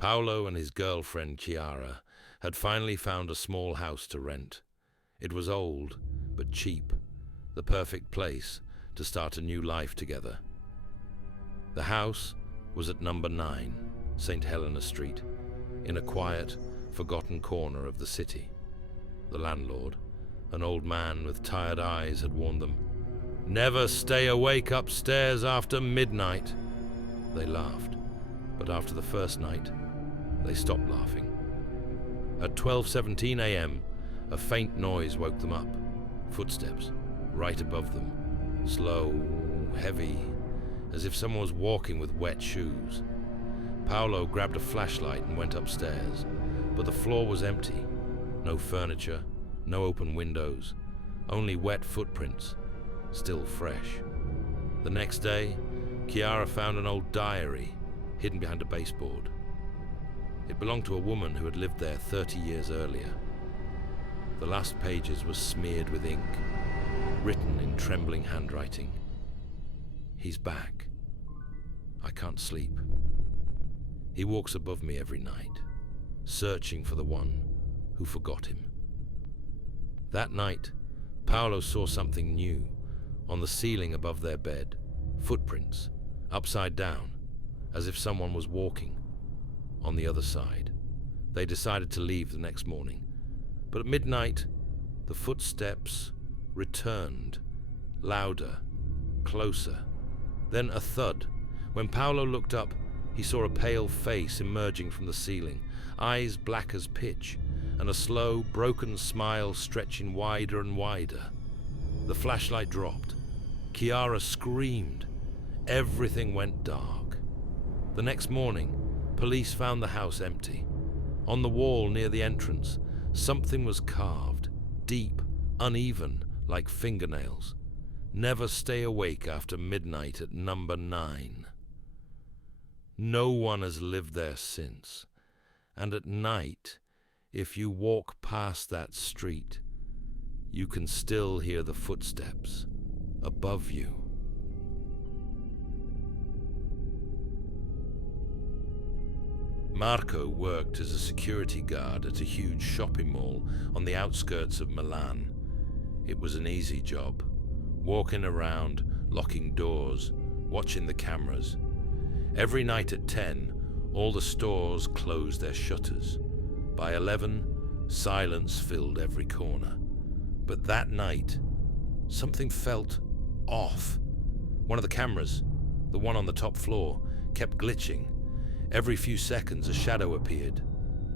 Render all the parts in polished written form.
Paolo and his girlfriend Chiara had finally found a small house to rent. It was old, but cheap, the perfect place to start a new life together. The house was at number 9, St. Helena Street, in a quiet, forgotten corner of the city. The landlord, an old man with tired eyes, had warned them, "Never stay awake upstairs after midnight." They laughed, but after the first night, they stopped laughing. At 12:17 a.m., a faint noise woke them up. Footsteps, right above them. Slow, heavy, as if someone was walking with wet shoes. Paolo grabbed a flashlight and went upstairs, but the floor was empty. No furniture, no open windows, only wet footprints, still fresh. The next day, Chiara found an old diary hidden behind a baseboard. It belonged to a woman who had lived there 30 years earlier. The last pages were smeared with ink, written in trembling handwriting. "He's back. I can't sleep. He walks above me every night, searching for the one who forgot him." That night, Paolo saw something new on the ceiling above their bed. Footprints, upside down, as if someone was walking on the other side. They decided to leave the next morning, but at midnight, the footsteps returned, louder, closer. Then a thud. When Paolo looked up, he saw a pale face emerging from the ceiling, eyes black as pitch, and a slow, broken smile stretching wider and wider. The flashlight dropped. Chiara screamed. Everything went dark. The next morning, police found the house empty. On the wall near the entrance, something was carved, deep, uneven, like fingernails. "Never stay awake after midnight at number 9. No one has lived there since, and at night, if you walk past that street, you can still hear the footsteps above you. Marco worked as a security guard at a huge shopping mall on the outskirts of Milan. It was an easy job, walking around, locking doors, watching the cameras. Every night at 10, all the stores closed their shutters. By 11, silence filled every corner. But that night, something felt off. One of the cameras, the one on the top floor, kept glitching. Every few seconds, a shadow appeared,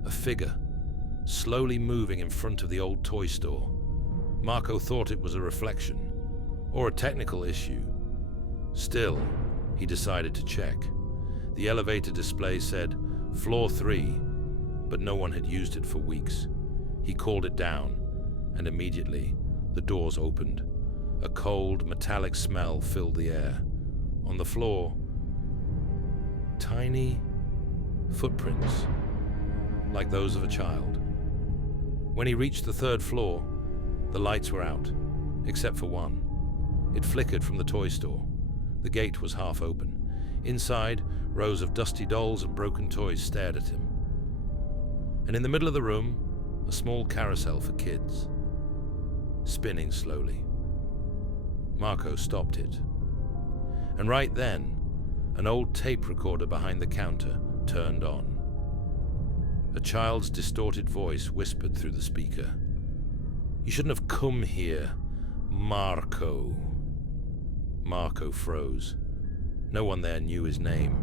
a figure, slowly moving in front of the old toy store. Marco thought it was a reflection, or a technical issue. Still, he decided to check. The elevator display said, "Floor 3, but no one had used it for weeks. He called it down, and immediately, the doors opened. A cold, metallic smell filled the air. On the floor, tiny footprints, like those of a child. When he reached the 3rd floor, the lights were out, except for one. It flickered from the toy store. The gate was half open. Inside, rows of dusty dolls and broken toys stared at him. And in the middle of the room, a small carousel for kids, spinning slowly. Marco stopped it. And right then, an old tape recorder behind the counter turned on. A child's distorted voice whispered through the speaker, "You shouldn't have come here, Marco." Marco froze. No one there knew his name.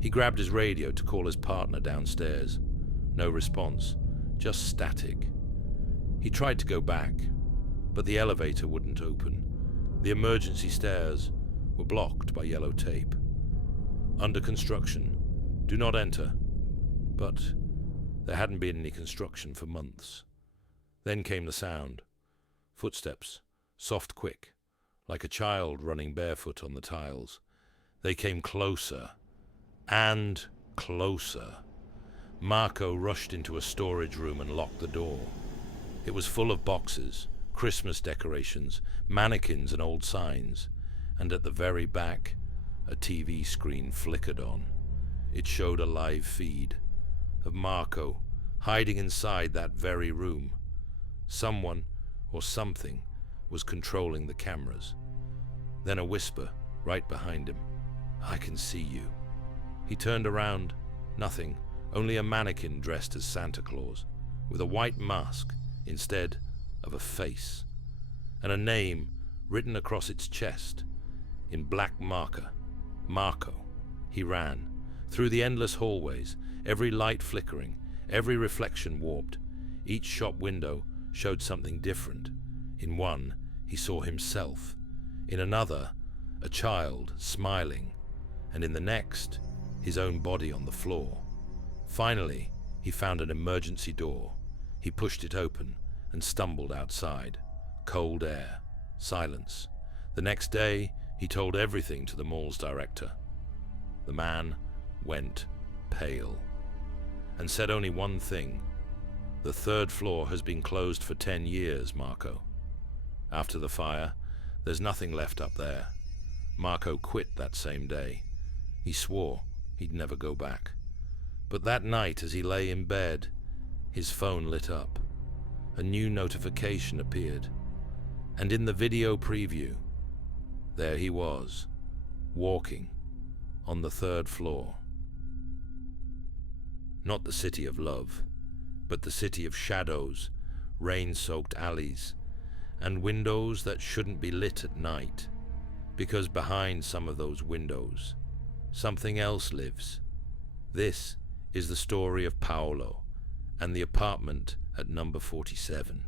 He grabbed his radio to call his partner downstairs. No response, just static. He tried to go back, but the elevator wouldn't open. The emergency stairs were blocked by yellow tape. Under construction. Do not enter. But there hadn't been any construction for months. Then came the sound. Footsteps, soft, quick, like a child running barefoot on the tiles. They came closer and closer. Marco rushed into a storage room and locked the door. It was full of boxes, Christmas decorations, mannequins and old signs, and at the very back, a TV screen flickered on. It showed a live feed, of Marco hiding inside that very room. Someone or something was controlling the cameras. Then a whisper right behind him. "I can see you." He turned around. Nothing, only a mannequin dressed as Santa Claus, with a white mask instead of a face, and a name written across its chest in black marker. Marco. He ran through the endless hallways, every light flickering, every reflection warped. Each shop window showed something different. In one, he saw himself. In another, a child smiling. And in the next, his own body on the floor. Finally, he found an emergency door. He pushed it open and stumbled outside. Cold air. Silence. The next day, he told everything to the mall's director. The man went pale and said only one thing. "The third floor has been closed for 10 years, Marco. After the fire, there's nothing left up there." Marco quit that same day. He swore he'd never go back. But that night, as he lay in bed, his phone lit up. A new notification appeared. And in the video preview, there he was, walking on the third floor. Not the city of love, but the city of shadows, rain-soaked alleys, and windows that shouldn't be lit at night, because behind some of those windows, something else lives. This is the story of Paolo and the apartment at number 47.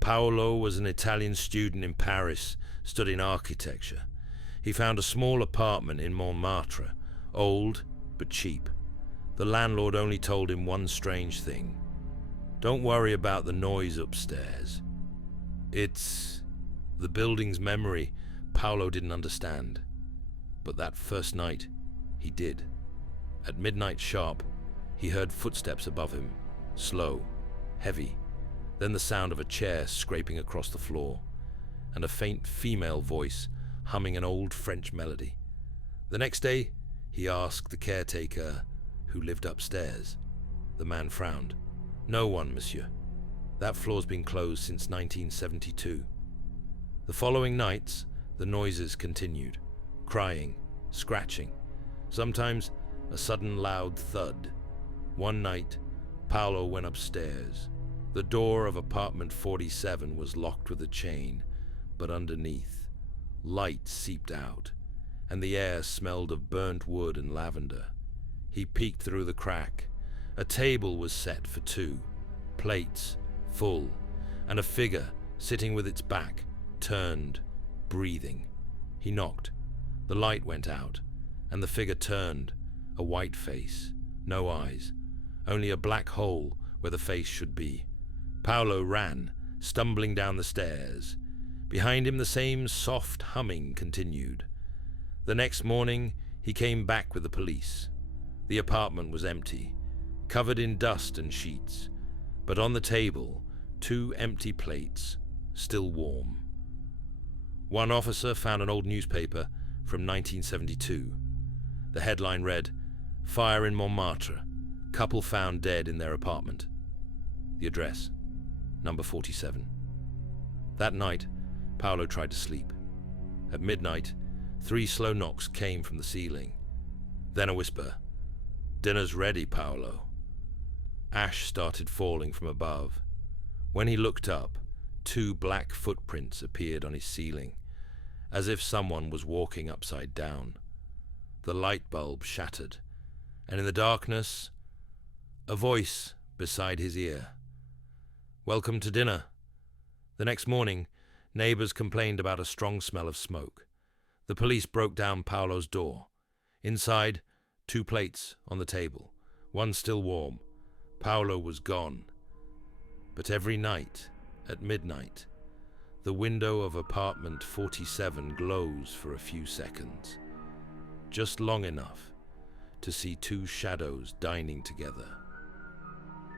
Paolo was an Italian student in Paris studying architecture. He found a small apartment in Montmartre, old but cheap. The landlord only told him one strange thing. "Don't worry about the noise upstairs. It's the building's memory." Paolo didn't understand. But that first night, he did. At midnight sharp, he heard footsteps above him, slow, heavy, then the sound of a chair scraping across the floor, and a faint female voice humming an old French melody. The next day, he asked the caretaker who lived upstairs. The man frowned. "No one, monsieur. That floor's been closed since 1972. The following nights, the noises continued. Crying, scratching, sometimes a sudden loud thud. One night, Paolo went upstairs. The door of apartment 47 was locked with a chain, but underneath, light seeped out, and the air smelled of burnt wood and lavender. He peeked through the crack. A table was set for 2, plates full, and a figure sitting with its back turned, breathing. He knocked. The light went out, and the figure turned, a white face, no eyes, only a black hole where the face should be. Paolo ran, stumbling down the stairs. Behind him the same soft humming continued. The next morning he came back with the police. The apartment was empty, covered in dust and sheets, but on the table 2 empty plates, still warm. One officer found an old newspaper from 1972. The headline read, "Fire in Montmartre. Couple found dead in their apartment." The address, number 47. That night, Paolo tried to sleep. At midnight, 3 slow knocks came from the ceiling. Then a whisper, "Dinner's ready, Paolo." Ash started falling from above. When he looked up, 2 black footprints appeared on his ceiling, as if someone was walking upside down. The light bulb shattered, and in the darkness, a voice beside his ear. "Welcome to dinner." The next morning, neighbors complained about a strong smell of smoke. The police broke down Paolo's door. Inside, 2 plates on the table, one still warm. Paolo was gone. But every night, at midnight, the window of apartment 47 glows for a few seconds, just long enough to see 2 shadows dining together.